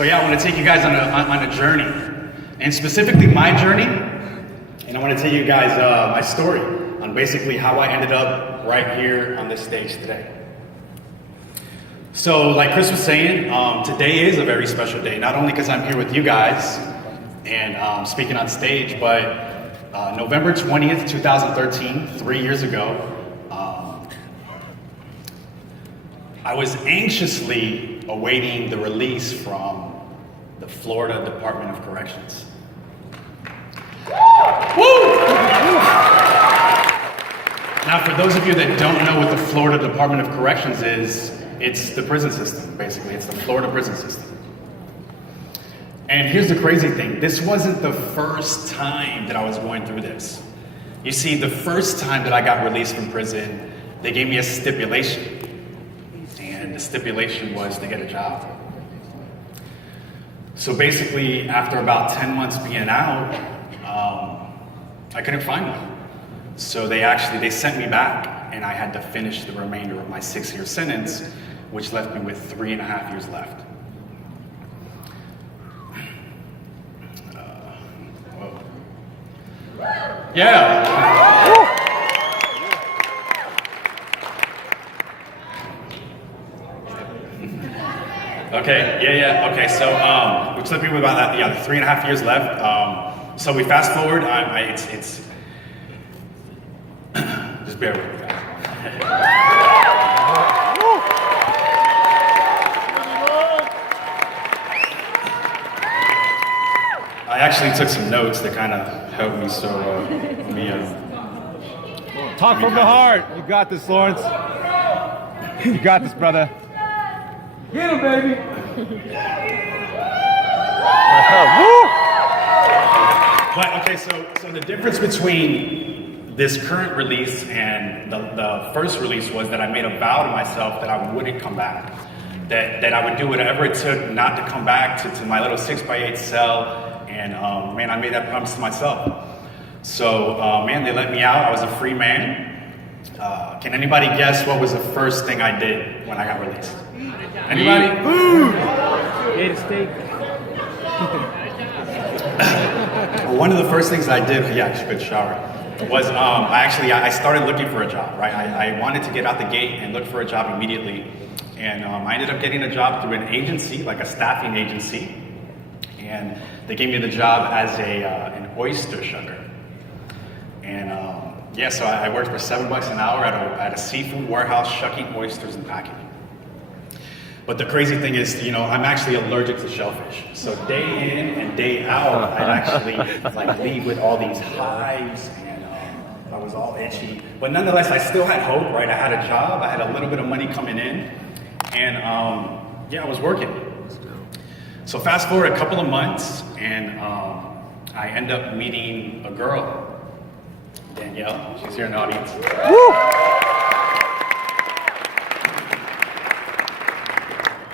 So yeah, I want to take you guys on a journey, and specifically my journey, and I want to tell you guys my story on basically how I ended up right here on this stage today. So like Chris was saying, today is a very special day, not only because I'm here with you guys and speaking on stage, but November 20th, 2013, 3 years ago, I was anxiously awaiting the release from the Florida Department of Corrections. Woo! Now, for those of you that don't know what the Florida Department of Corrections is, it's the prison system, basically. It's the Florida prison system. And here's the crazy thing. This wasn't the first time that I was going through this. You see, the first time that I got released from prison, they gave me a stipulation. And the stipulation was to get a job. So basically, after about 10 months being out, I couldn't find one. So they sent me back, and I had to finish the remainder of my 6-year sentence, which left me with 3.5 years left. Whoa. Yeah. Okay, yeah. Okay, so which left me with about that, 3.5 years left. So we fast forward. It's just bear with me, guys. I actually took some notes that kind of helped me. So talk from the heart. You got this, Lawrence. You got this, brother. Get him, baby. But okay, so the difference between this current release and the first release was that I made a vow to myself that I wouldn't come back. That I would do whatever it took not to come back to my little 6x8 cell. And man, I made that promise to myself. So man, they let me out. I was a free man. Can anybody guess what was the first thing I did when I got released? Anybody? Ate a steak. One of the first things I did, good shower, was I started looking for a job, right? I wanted to get out the gate and look for a job immediately. And I ended up getting a job through an agency, like a staffing agency. And they gave me the job as an oyster shucker. And so I worked for $7 an hour at a seafood warehouse shucking oysters and packing. But the crazy thing is, I'm actually allergic to shellfish. So day in and day out, I'd actually leave with all these hives, and I was all itchy. But nonetheless, I still had hope, right? I had a job, I had a little bit of money coming in, and I was working. So fast forward a couple of months, and I end up meeting a girl, Danielle. She's here in the audience. Woo!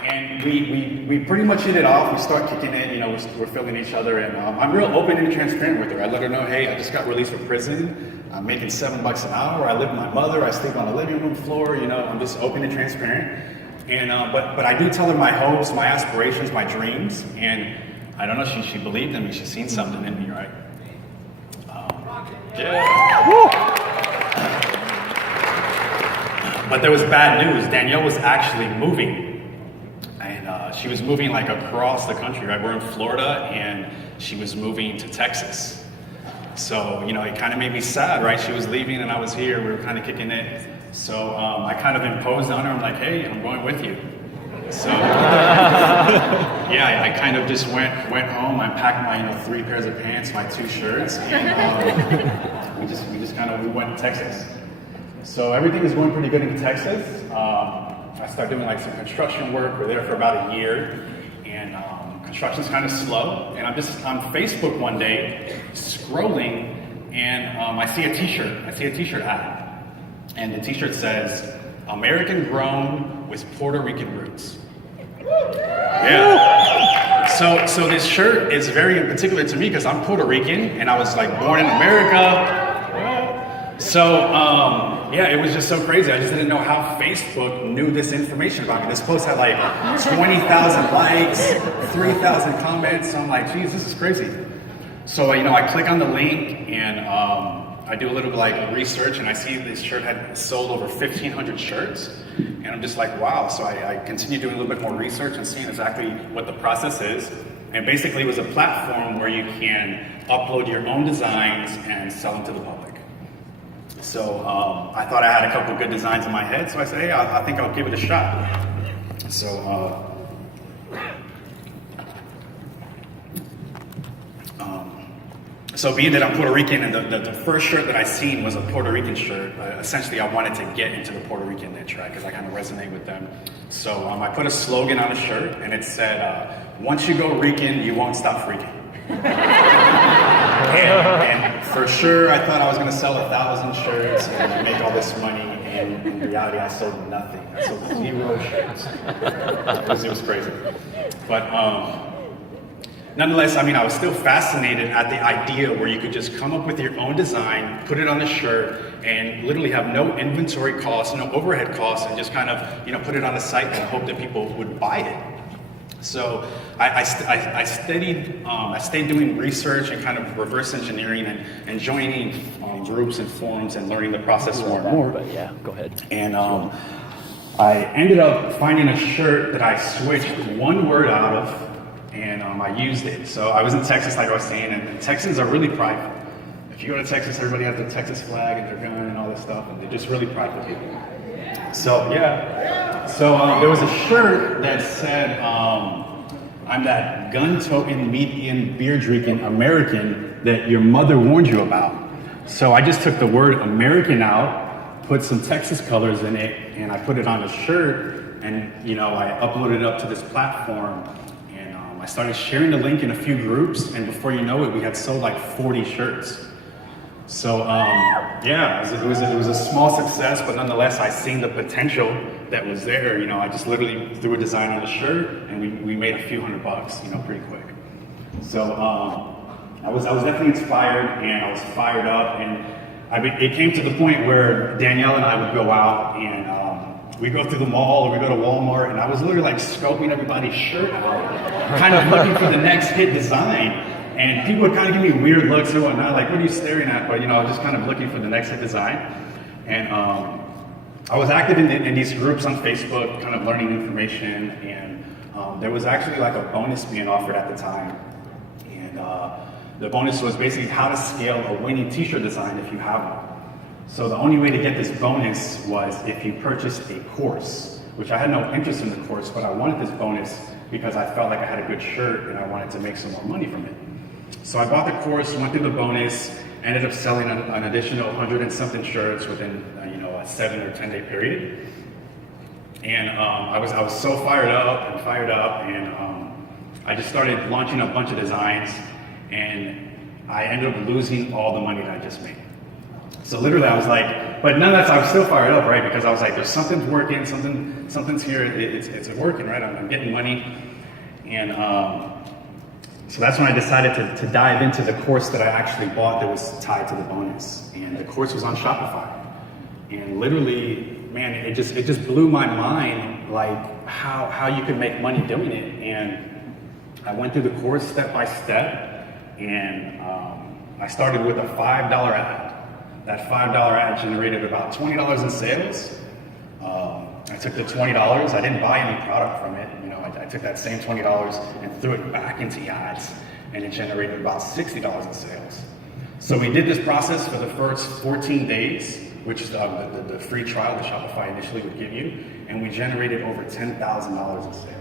And we pretty much hit it off. We start kicking in, we're feeling each other, and I'm real open and transparent with her. I let her know, hey, I just got released from prison. I'm making $7 an hour. I live with my mother. I sleep on the living room floor. I'm just open and transparent. And but I do tell her my hopes, my aspirations, my dreams, and I don't know. She believed in me. She's seen something in me, right? But there was bad news. Danielle was actually moving. And she was moving across the country, right? We're in Florida, and she was moving to Texas. So, it kind of made me sad, right? She was leaving and I was here. We were kind of kicking it. So I kind of imposed on her. I'm like, hey, I'm going with you. So I kind of just went home. I packed my 3 pairs of pants, my 2 shirts, and we went to Texas. So everything is going pretty good in Texas. I started doing some construction work. We're there for about a year, and construction's kind of slow. And I'm just on Facebook one day scrolling, and I see a T-shirt. I see a T-shirt ad, and the T-shirt says, "American grown with Puerto Rican roots." Yeah. So this shirt is very particular to me because I'm Puerto Rican, and I was born in America. So yeah, it was just so crazy. I just didn't know how Facebook knew this information about me. This post had like 20,000 likes, 3,000 comments. So I'm like, geez, this is crazy. So, I click on the link and I do a little bit like research, and I see this shirt had sold over 1,500 shirts. And I'm just like, wow. So I continue doing a little bit more research and seeing exactly what the process is. And basically it was a platform where you can upload your own designs and sell them to the public. So I thought I had a couple of good designs in my head, so I said, hey, I think I'll give it a shot. So being that I'm Puerto Rican, and the first shirt that I seen was a Puerto Rican shirt, essentially I wanted to get into the Puerto Rican niche, right? Because I kind of resonate with them. So I put a slogan on the shirt, and it said, once you go Rican, you won't stop freaking. and for sure, I thought I was going to sell 1,000 shirts and make all this money, and in reality, I sold nothing. I sold 0 shirts. It was crazy. But nonetheless, I was still fascinated at the idea where you could just come up with your own design, put it on the shirt, and literally have no inventory costs, no overhead costs, and just kind of, put it on the site and hope that people would buy it. So I stayed doing research and kind of reverse engineering and joining groups and forums and learning the process more and more. But yeah, go ahead. And I ended up finding a shirt that I switched one word out of, and I used it. So I was in Texas, like I was saying, and Texans are really prideful. If you go to Texas, everybody has the Texas flag and their gun and all this stuff, and they're just really prideful people. So yeah, there was a shirt that said, I'm that gun-toting, meat-eating, beer-drinking American that your mother warned you about. So I just took the word American out, put some Texas colors in it, and I put it on a shirt, and I uploaded it up to this platform. I started sharing the link in a few groups, and before you know it, we had sold like 40 shirts. So yeah, it was a small success, but nonetheless, I seen the potential that was there. I just literally threw a design on the shirt, and we made a few $100, pretty quick. So I was definitely inspired, and I was fired up, and it came to the point where Danielle and I would go out and we go through the mall or we go to Walmart, and I was literally like scoping everybody's shirt out, kind of looking for the next hit design. And people would kind of give me weird looks and whatnot, like, what are you staring at? But I was just kind of looking for the next hit design. And I was active in these groups on Facebook, kind of learning information. And there was actually like a bonus being offered at the time. And the bonus was basically how to scale a winning t-shirt design if you have one. So the only way to get this bonus was if you purchased a course, which I had no interest in the course, but I wanted this bonus because I felt like I had a good shirt and I wanted to make some more money from it. So I bought the course, went through the bonus, ended up selling an additional 100 and something shirts within a 7 or 10 day period. And I was so fired up, and I just started launching a bunch of designs, and I ended up losing all the money that I just made. So literally I was like, but nonetheless, I was still fired up, right? Because I was like, there's something's working, something's here, it's working, right? I'm getting money. And so that's when I decided to dive into the course that I actually bought that was tied to the bonus. And the course was on Shopify. And literally, man, it just blew my mind, like how you could make money doing it. And I went through the course step by step, and I started with a $5 ad. That $5 ad generated about $20 in sales. I took the $20, I didn't buy any product from it. I took that same $20 and threw it back into ads, and it generated about $60 in sales. So we did this process for the first 14 days, which is the free trial that Shopify initially would give you, and we generated over $10,000 in sales.